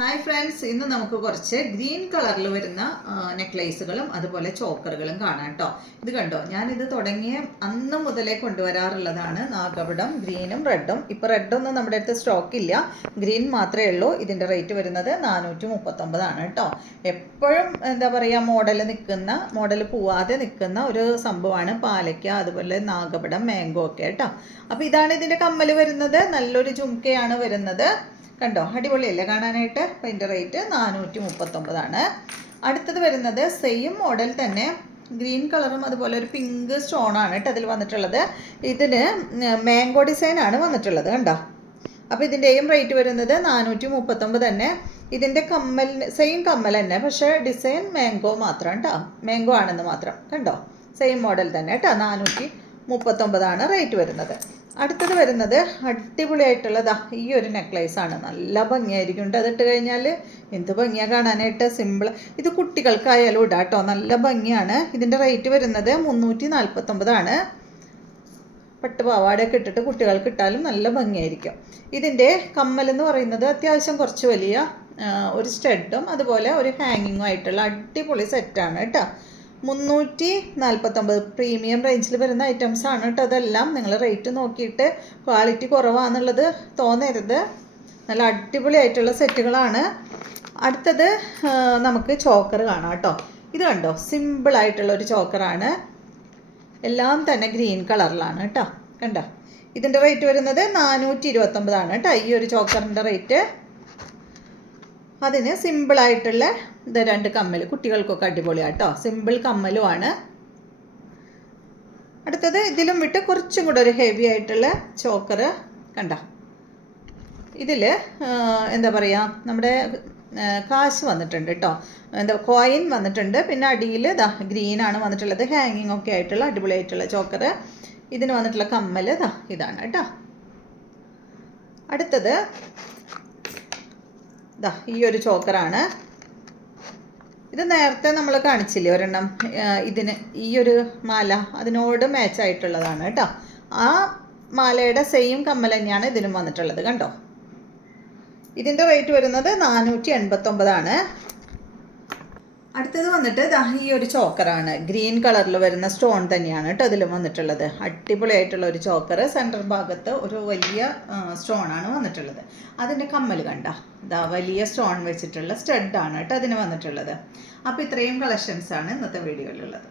Hi friends, ഇന്ന് നമുക്ക് കുറച്ച് ഗ്രീൻ കളറിൽ വരുന്ന നെക്ലേസുകളും അതുപോലെ ചോക്കറുകളും കാണാം കേട്ടോ. ഇത് കണ്ടോ, ഞാനിത് തുടങ്ങിയ അന്ന് മുതലേ കൊണ്ടുവരാറുള്ളതാണ്. നാഗപടം ഗ്രീനും റെഡും. ഇപ്പോൾ റെഡൊന്നും നമ്മുടെ അടുത്ത് സ്റ്റോക്ക് ഇല്ല, ഗ്രീൻ മാത്രമേ ഉള്ളൂ. ഇതിൻ്റെ റേറ്റ് വരുന്നത് 439 കേട്ടോ. എപ്പോഴും എന്താ പറയുക, മോഡൽ പോവാതെ നിൽക്കുന്ന ഒരു സംഭവമാണ് പാലയ്ക്ക, അതുപോലെ നാഗപടം, മാംഗോ ഒക്കെ കേട്ടോ. അപ്പോൾ ഇതാണ് ഇതിൻ്റെ കമ്മൽ വരുന്നത്. നല്ലൊരു ജുംക്കയാണ് വരുന്നത്. കണ്ടോ, അടിപൊളിയല്ലേ കാണാനായിട്ട്. അപ്പോൾ ഇതിൻ്റെ റേറ്റ് 439. അടുത്തത് വരുന്നത് സെയിം മോഡൽ തന്നെ, ഗ്രീൻ കളറും അതുപോലെ ഒരു പിങ്ക് സ്റ്റോണാണ് കേട്ടോ അതിൽ വന്നിട്ടുള്ളത്. ഇതിന് മാംഗോ ഡിസൈനാണ് വന്നിട്ടുള്ളത് കണ്ടോ. അപ്പോൾ ഇതിൻ്റെയും റേറ്റ് വരുന്നത് 439 തന്നെ. ഇതിൻ്റെ കമ്മൽ സെയിം കമ്മൽ തന്നെ, പക്ഷേ ഡിസൈൻ മാംഗോ മാത്രം കേട്ടോ, മാംഗോ ആണെന്ന് മാത്രം. കണ്ടോ, സെയിം മോഡൽ തന്നെ കേട്ടോ. 439 റേറ്റ് വരുന്നത്. അടുത്തത് വരുന്നത് അടിപൊളിയായിട്ടുള്ളതാ ഈ ഒരു നെക്ലേസാണ്. നല്ല ഭംഗിയായിരിക്കും കേട്ടോ അതിട്ട് കഴിഞ്ഞാൽ. എന്ത് ഭംഗിയാണ് കാണാനായിട്ട്, സിമ്പിൾ. ഇത് കുട്ടികൾക്കായാലും ഇടാം കേട്ടോ, നല്ല ഭംഗിയാണ്. ഇതിൻ്റെ റേറ്റ് വരുന്നത് 349. പട്ട് പാവാടയൊക്കെ ഇട്ടിട്ട് കുട്ടികൾക്ക് ഇട്ടാലും നല്ല ഭംഗിയായിരിക്കും. ഇതിൻ്റെ കമ്മലെന്ന് പറയുന്നത് അത്യാവശ്യം കുറച്ച് വലിയ ഒരു സ്റ്റഡും അതുപോലെ ഒരു ഹാങ്ങിങ്ങും ആയിട്ടുള്ള അടിപൊളി സെറ്റാണ് കേട്ടോ. 349 പ്രീമിയം റേഞ്ചിൽ വരുന്ന ഐറ്റംസ് ആണ് കേട്ടോ. അതെല്ലാം നിങ്ങൾ റേറ്റ് നോക്കിയിട്ട് ക്വാളിറ്റി കുറവാണെന്നുള്ളത് തോന്നരുത്. നല്ല അടിപൊളിയായിട്ടുള്ള സെറ്റുകളാണ്. അടുത്തത് നമുക്ക് ചോക്കർ കാണാം കേട്ടോ. ഇത് കണ്ടോ, സിമ്പിളായിട്ടുള്ളൊരു ചോക്കറാണ്. എല്ലാം തന്നെ ഗ്രീൻ കളറിലാണ് കേട്ടോ. കണ്ടോ, ഇതിൻ്റെ റേറ്റ് വരുന്നത് 429 കേട്ടോ ഈ ഒരു ചോക്കറിൻ്റെ റേറ്റ്. അതിന് സിമ്പിളായിട്ടുള്ള ഇത് 2 കമ്മൽ, കുട്ടികൾക്കൊക്കെ അടിപൊളിയാണ് കേട്ടോ. സിമ്പിൾ കമ്മലുമാണ്. അടുത്തത് ഇതിലും വിട്ട് കുറച്ചും കൂടെ ഒരു ഹെവി ആയിട്ടുള്ള ചോക്കർ കണ്ടോ. ഇതിൽ എന്താ പറയുക, നമ്മുടെ കാശ് വന്നിട്ടുണ്ട് കേട്ടോ, എന്താ കോയിൻ വന്നിട്ടുണ്ട്. പിന്നെ അടിയിൽ ഗ്രീനാണ് വന്നിട്ടുള്ളത്, ഹാങ്ങിങ് ഒക്കെ ആയിട്ടുള്ള അടിപൊളിയായിട്ടുള്ള ചോക്കർ. ഇതിന് വന്നിട്ടുള്ള കമ്മൽ ഇതാണ് കേട്ടോ. അടുത്തത് ഈ ഒരു ചോക്കറാണ്. ഇത് നേരത്തെ നമ്മൾ കാണിച്ചില്ലേ ഒരെണ്ണം, ഇതിന് ഈ ഒരു മാല അതിനോട് മാച്ചായിട്ടുള്ളതാണ് കേട്ടോ. ആ മാലയുടെ സെയിം കമ്മൽ തന്നെയാണ് ഇതിനും വന്നിട്ടുള്ളത് കണ്ടോ. ഇതിൻ്റെ റേറ്റ് വരുന്നത് 489. അടുത്തത് വന്നിട്ട് ഈ ഒരു ചോക്കറാണ്. ഗ്രീൻ കളറിൽ വരുന്ന സ്റ്റോൺ തന്നെയാണ് കേട്ടോ അതിലും വന്നിട്ടുള്ളത്. അടിപൊളിയായിട്ടുള്ള ഒരു ചോക്കർ. സെൻട്രൽ ഭാഗത്ത് ഒരു വലിയ സ്റ്റോണാണ് വന്നിട്ടുള്ളത്. അതിൻ്റെ കമ്മൽ കണ്ട, വലിയ സ്റ്റോൺ വെച്ചിട്ടുള്ള സ്റ്റഡാണ് കേട്ടോ അതിന് വന്നിട്ടുള്ളത്. അപ്പോൾ ഇത്രയും കളക്ഷൻസാണ് ഇന്നത്തെ വീഡിയോയിലുള്ളത്.